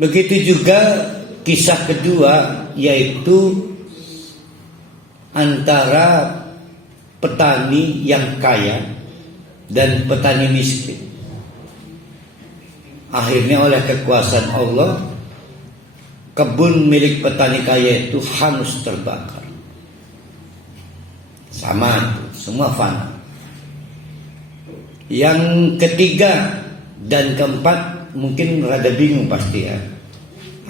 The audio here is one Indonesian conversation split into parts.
Begitu juga kisah kedua, yaitu antara petani yang kaya dan petani miskin. Akhirnya oleh kekuasaan Allah, kebun milik petani kaya itu hangus terbakar. Sama, semua fana. Yang ketiga dan keempat mungkin rada bingung pasti ya.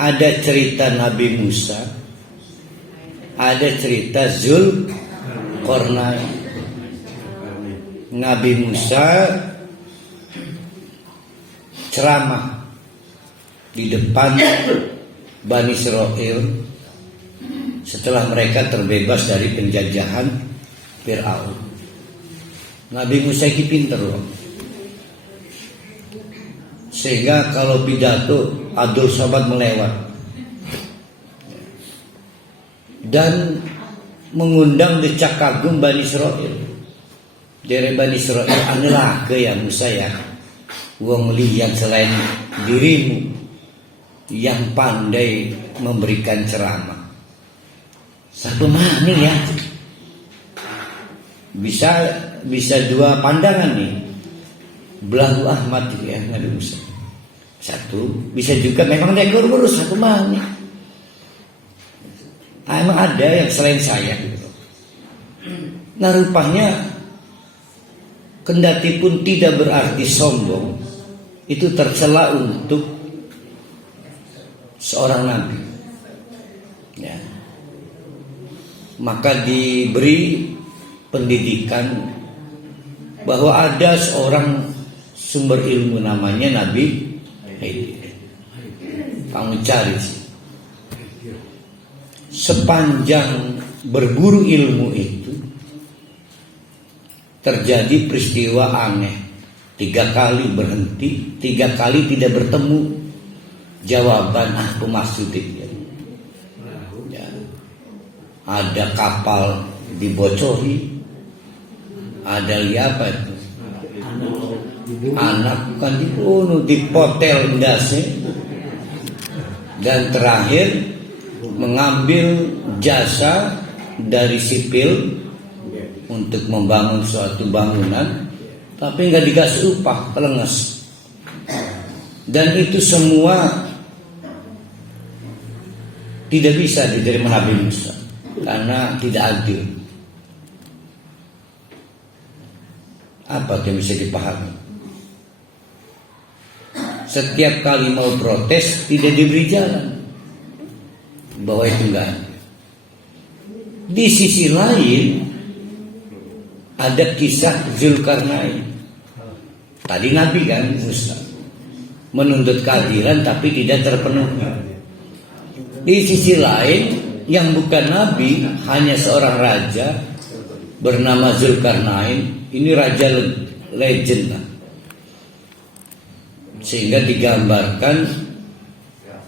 Ada cerita Nabi Musa, ada cerita Zulkarnain. Nabi Musa ceramah di depan Bani Israel setelah mereka terbebas dari penjajahan Fir'aun. Nabi Musa ini pinter loh, sehingga kalau pidato adul sobat melewat dan mengundang decak kagum Bani Israel. Dari Bani Israel, anilah ke yang Musa ya, wong liyan selain dirimu yang pandai memberikan ceramah. Satu mana ya? Bisa dua pandangan nih. Belahu Ahmad ya Nabi Musa. Satu, bisa juga memang dia gurus satu mana. Emang ada yang selain saya gitu. Nah rupanya kendati pun tidak berarti sombong, itu tercela untuk seorang nabi. Ya. Maka diberi pendidikan bahwa ada seorang sumber ilmu namanya Nabi Khidir. Kamu cari sih. Sepanjang berburu ilmu itu terjadi peristiwa aneh. 3 kali berhenti, 3 kali tidak bertemu jawaban aku maksudnya. Ya. Ada kapal dibocori, ada apa itu? Anak bukan dibunuh, dipotel ndasnya, dan terakhir mengambil jasa dari sipil untuk membangun suatu bangunan, tapi nggak dikasih upah, kelenges. Dan itu semua tidak bisa diterima Nabi Musa karena tidak adil. Apa yang bisa dipahami? Setiap kali mau protes tidak diberi jalan, bahwa itu enggak. Di sisi lain ada kisah Zulkarnain. Tadi Nabi kan Musa menuntut keadilan tapi tidak terpenuhi. Di sisi lain yang bukan Nabi, hanya seorang raja bernama Zulkarnain. Ini raja legend lah. Sehingga digambarkan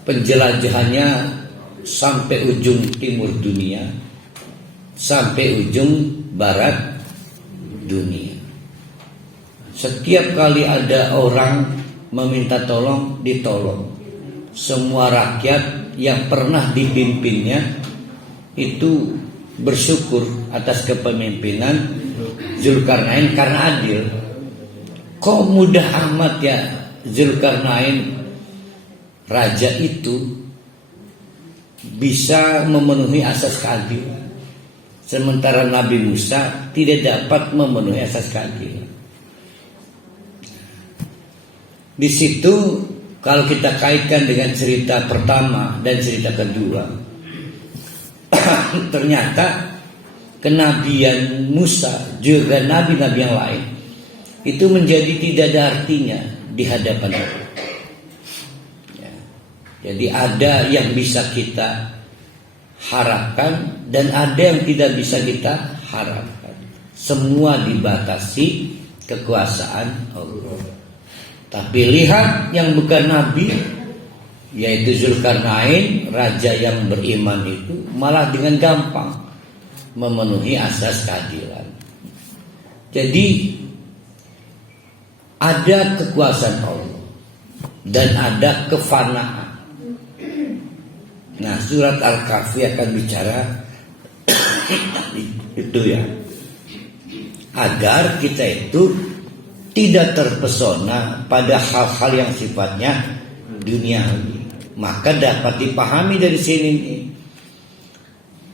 penjelajahannya sampai ujung timur dunia, sampai ujung barat dunia. Setiap kali ada orang meminta tolong, ditolong. Semua rakyat yang pernah dipimpinnya itu bersyukur atas kepemimpinan Zulkarnain karena adil. Kok mudah amat ya Zulkarnain raja itu bisa memenuhi asas keadilan, sementara Nabi Musa tidak dapat memenuhi asas keadilan. Di situ kalau kita kaitkan dengan cerita pertama dan cerita kedua, ternyata kenabian Musa juga nabi-nabi yang lain itu menjadi tidak ada artinya di hadapan Allah. Ya. Jadi ada yang bisa kita harapkan dan ada yang tidak bisa kita harapkan. Semua dibatasi kekuasaan Allah. Tapi lihat yang bukan nabi, yaitu Zulkarnain, raja yang beriman itu malah dengan gampang memenuhi asas keadilan. Jadi ada kekuasaan Allah dan ada kefanaan. Nah, surat Al-Kahfi akan bicara itu ya, agar kita itu tidak terpesona pada hal-hal yang sifatnya duniawi. Maka dapat dipahami dari sini nih,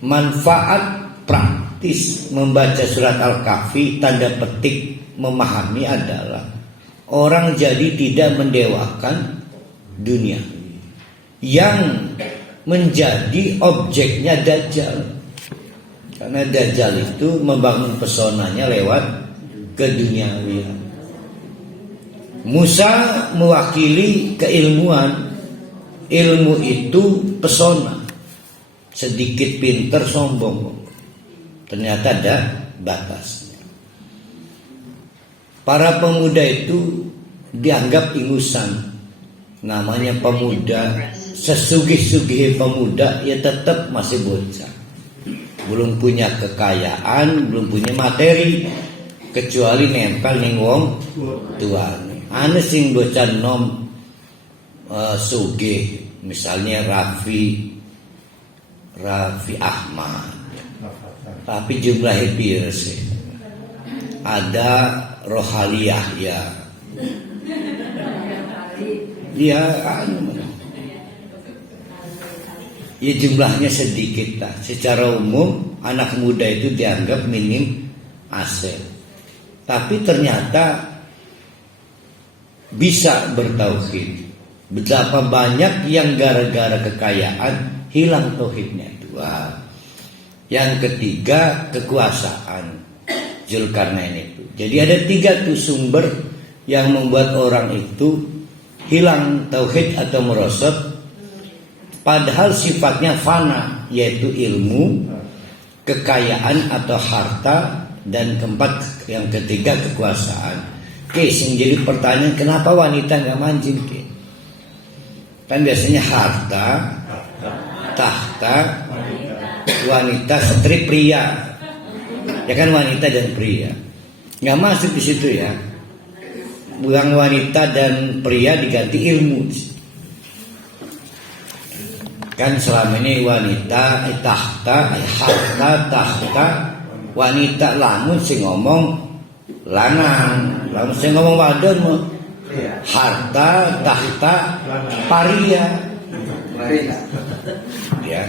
manfaat praktis membaca surat Al-Kahfi, tanda petik memahami adalah orang jadi tidak mendewakan dunia yang menjadi objeknya Dajjal. Karena Dajjal itu membangun pesonanya lewat keduniawian. Musa mewakili keilmuan. Ilmu itu pesona. Sedikit pinter sombong. Ternyata ada batasnya. Para pemuda itu dianggap ingusan. Namanya pemuda, sesugih-sugih pemuda ya tetap masih bocah. Belum punya kekayaan, belum punya materi, kecuali nempel ning wong tuane. Ane sing bocah nom sugih, misalnya Raffi Ahmad. Tapi jumlahnya pira sih? Ada Rohaliyah ya. Ya, ya jumlahnya sedikit lah. Secara umum anak muda itu dianggap minim aset. Tapi ternyata bisa bertauhid. Betapa banyak yang gara-gara kekayaan hilang tauhidnya. Dua. Yang ketiga kekuasaan. Zulkarnain itu. Jadi ada 3 tuh sumber yang membuat orang itu hilang tauhid atau merosot, padahal sifatnya fana, yaitu ilmu, kekayaan atau harta, dan keempat yang ketiga kekuasaan. Oke, yang jadi pertanyaan, kenapa wanita nggak mancing? Kan biasanya harta, tahta, wanita, setri, pria. Ya kan, wanita dan pria. Nggak masuk di situ ya. Buang wanita dan pria diganti ilmu. Kan selama ini wanita tahta, harta, tahta, wanita, lamun sing ngomong lanang, lamun sing ngomong wadon mah harta, tahta, paria. Ya.